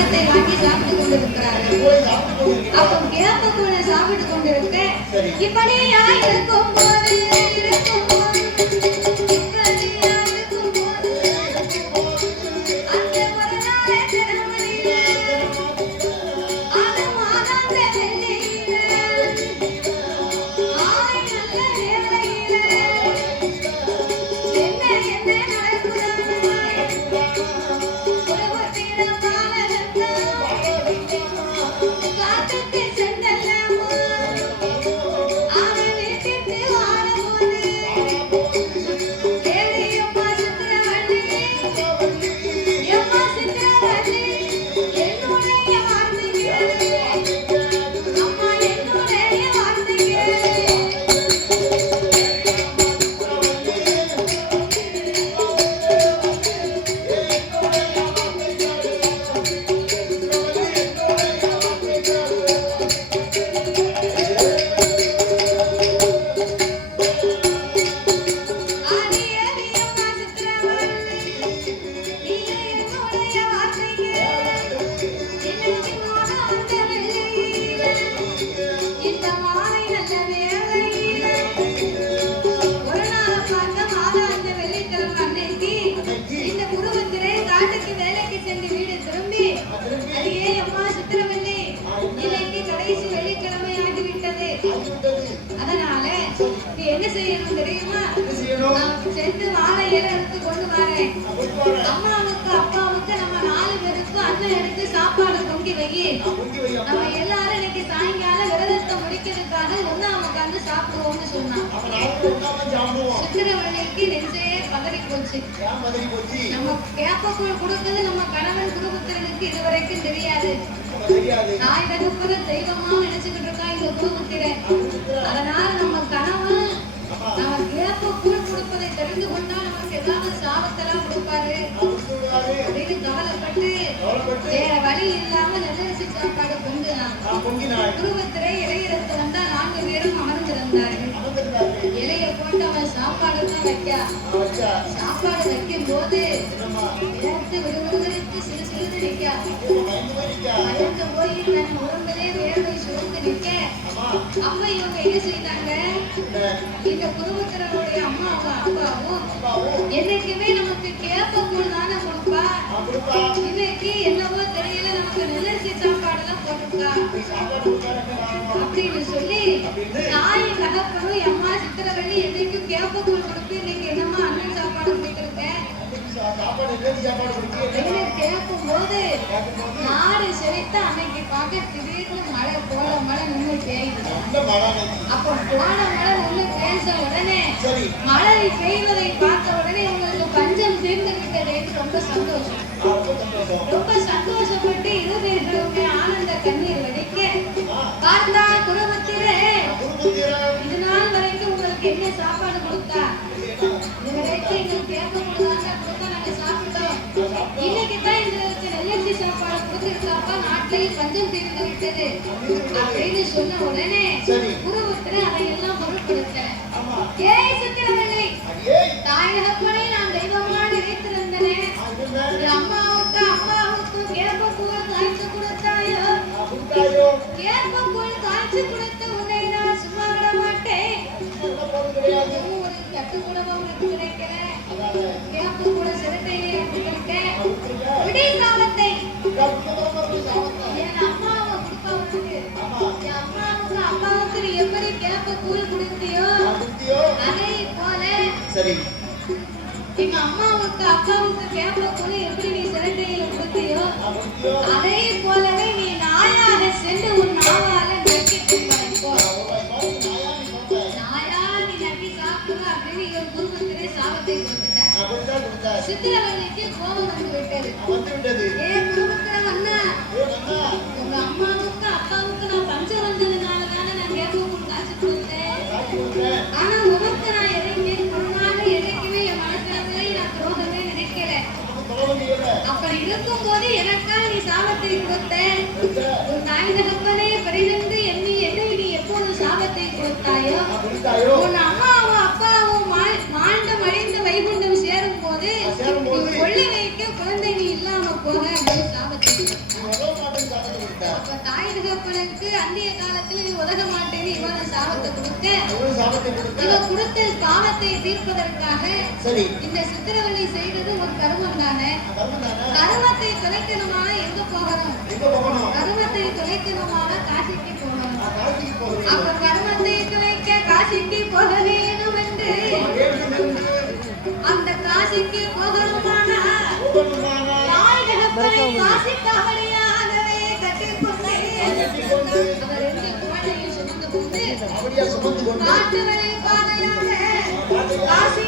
பழத்தை வாங்கி சாப்பிட்டு கொண்டிருக்கிறார்கள். அப்போ கேப்பக்கூழை சாப்பிட்டு கொண்டிருக்க இப்படியா இருக்கும் போது என்ன செய்யணும் தெரியுமா? சென்று வாழை இலை எடுத்து கொண்டு வரேன். அம்மாவுக்கு அப்பாவுக்கு நம்ம 4 பேருக்கு அண்ணன் எடுத்து சாப்பாடு பொங்கி வை. நம்ம எல்லாரும் இன்னைக்கு சாயங்காலம் விரதத்தை முடிக்கிறதுக்காக ஒண்ணா உட்கார்ந்து சாப்பிடுவோம்னு சொன்னான். சித்திரவள்ளிக்கு நெஞ்சே பதறி போச்சு. நம்ம கேப்பக்கூழ் கொடுத்தது நம்ம கணவன் குருபுத்திரனுக்கு இதுவரைக்கும் தெரியாது. தாய் தகப்பன தெய்வமா நினைச்சுக்கிட்டு இருக்கா இந்த குருபுத்திரன். அதனால நம்ம கணவன் நம்ம கேப்பக்கூழ் கொடுப்பதை தெரிந்து கொண்டா நமக்கு ஏதாவது சாபத்தெல்லாம் கொடுப்பாரு அப்படின்னு கவலைப்பட்டு வேற வழி இல்லாம நெல்லரிசி சாப்பாடு பொங்கினான். குருபுத்திரை இலையிறத்து வந்தா 4 பேரும் அமர்ந்திருந்தார்கள். இலைய போட்டு அவன் சாப்பாடு தான் சாப்பாடு வைக்கும் போது விடுவிடுத்து சிறு சிறிது நிற்கா பயந்து போய் தன் உடம்பிலே வேர்வை சுரந்து நிற்க அப்ப இவங்க என்ன செய்தாங்க? இந்த குருபுத்திரனுடைய அம்மாவும் அப்பாவும் என்னைக்குமே நமக்கு கேப்பக்கூழ் தானே கொடுப்பா, இன்னைக்கு என்னவோ தெரியல நமக்கு நெல்லரிசி சாப்பாடு எல்லாம் போட்டுருக்கா அப்படின்னு சொல்லி தாய் தகப்பனும் அம்மா சித்திரவள்ளி என்னைக்கும் கேப்பக்கூழ் கொடுத்து இன்னைக்கு என்னமா அண்ணன் சாப்பாடு கொடுத்துருக்கேன் கேட்கும் போது நாடு செழித்த அன்னைக்கு பார்க்க திடீர்னு மழை போல மழை நின்று பெய்யுது. அப்போ போன மழை நின்று பேச உடனே மழை பெய்வதை பார்த்த உடனே உங்களுக்கு பஞ்சம் தீர்ந்து விட்டது. ரொம்ப சந்தோஷம். ரொம்ப சந்தோஷப்பட்டு இருதயங்களுமே ஆனந்த கண்ணீர் வடிக்க பார்த்தா குருபுத்திரே இது நாள் வரைக்கும் உங்களுக்கு என்ன சாப்பாடு கொடுத்தா? இது வரைக்கும் எங்களுக்கு கேட்கக்கூடாது கொடுத்தா நாங்க சாப்பிட்டோம். இன்னைக்கு தான் இந்த நெல்லரிசி சாப்பாடு கொடுத்துருக்காப்பா, நாட்டிலேயே பஞ்சம் தீர்ந்து விட்டது அப்படின்னு சொன்ன உடனே குருபுத்திரன் அதையெல்லாம் பொருட்படுத்த ஏய் சித்திரவள்ளி தாய் தகப்பனை நான் தெய்வமா நினைத்திருந்தனே, அம்மாவுக்கு அப்பாவுக்கு கேப்பக்கூழ் காய்ச்சி கொடுத்தாயோ, கேப்பக்கூழ் காய்ச்சி கொடுத்த உன்னை நான் சும்மா விட மாட்டேன். ஒரு கட்டு கூடவா உனக்கு கிடைக்கல, கேப்பக்கூழ சிறுத்தையிலே கொடுக்க விடி சாபத்தை என் அம்மாவை கொடுப்பா உனக்கு. என் அம்மாவுக்கு அப்பாவுக்கு நீ எப்படி கேப்பக்கூழ் கொடுத்தியோ அதே போல எங்க அம்மாவுக்கு அப்பாவுக்கு கேப்பக்கூழ் எப்படி நீ சிறுத்தையில கொடுத்தியோ அதே போலவே நீ நாயாக சென்று உன் நாவால நக்கி தின்பாய்ப்போ. நாயா நீ நக்கி சாப்பிடுவ அப்படின்னு இவர் குருபுத்திரே சாபத்தை கொடுத்துட்டார். சித்திரவள்ளிக்கு கோபம் வந்து விட்டது. ஏன் குருபுத்திரன் அண்ணா, உங்க அம்மாவுக்கு அப்பாவுக்கு நான் பஞ்சம் வந்ததுனால தானே நான் கேப்பக்கூழ் காய்ச்சி கொடுத்தேன். ஆனா உனக்கு நான் எதையுமே பொருளாக எதைக்குமே என் மனசுல நான் துரோகமே நினைக்கல. அப்படி இருக்கும் போது எனக்கா நீ சாபத்தை கொடுத்த? உன் தாய் தகப்பனே பிறந்து எண்ணி என்னை நீ எப்போது சாபத்தை கொடுத்தாயோ, உன் அம்மாவும் அப்பாவும் மாண்டம் அடைந்த வைகுண்டம் சேரும் போது நீ கொள்ளை வைக்க குழந்தை நீ இல்லாம போக அப்படின்னு சாபத்தை கொடுத்தாங்க. தகப்பனுக்கு அந்திய காலத்துல நீ உதக மாட்டேன்னு இவன் சாபத்தை கொடுக்க இவன் கொடுத்த பாவத்தை தீர்ப்பதற்காக இந்த சித்திரவதை செய்தது ஒரு கருமம் தானே. கருமத்தை தொலைக்கணுமா எங்க போகணும்? கருமத்தை தொலைக்கணுமான காசிக்கு போகணும். அப்ப கருமத்தை தொலைக்க காசிக்கு போக வேணும் என்று அந்த காசிக்கு போகணுமானா நாயகப்பனை காசி காவடியாகவே கட்டிக்கொண்டு அவர் எந்த குழந்தையும் சுமந்து கொண்டு காட்டுகளில் பாதையாக காசி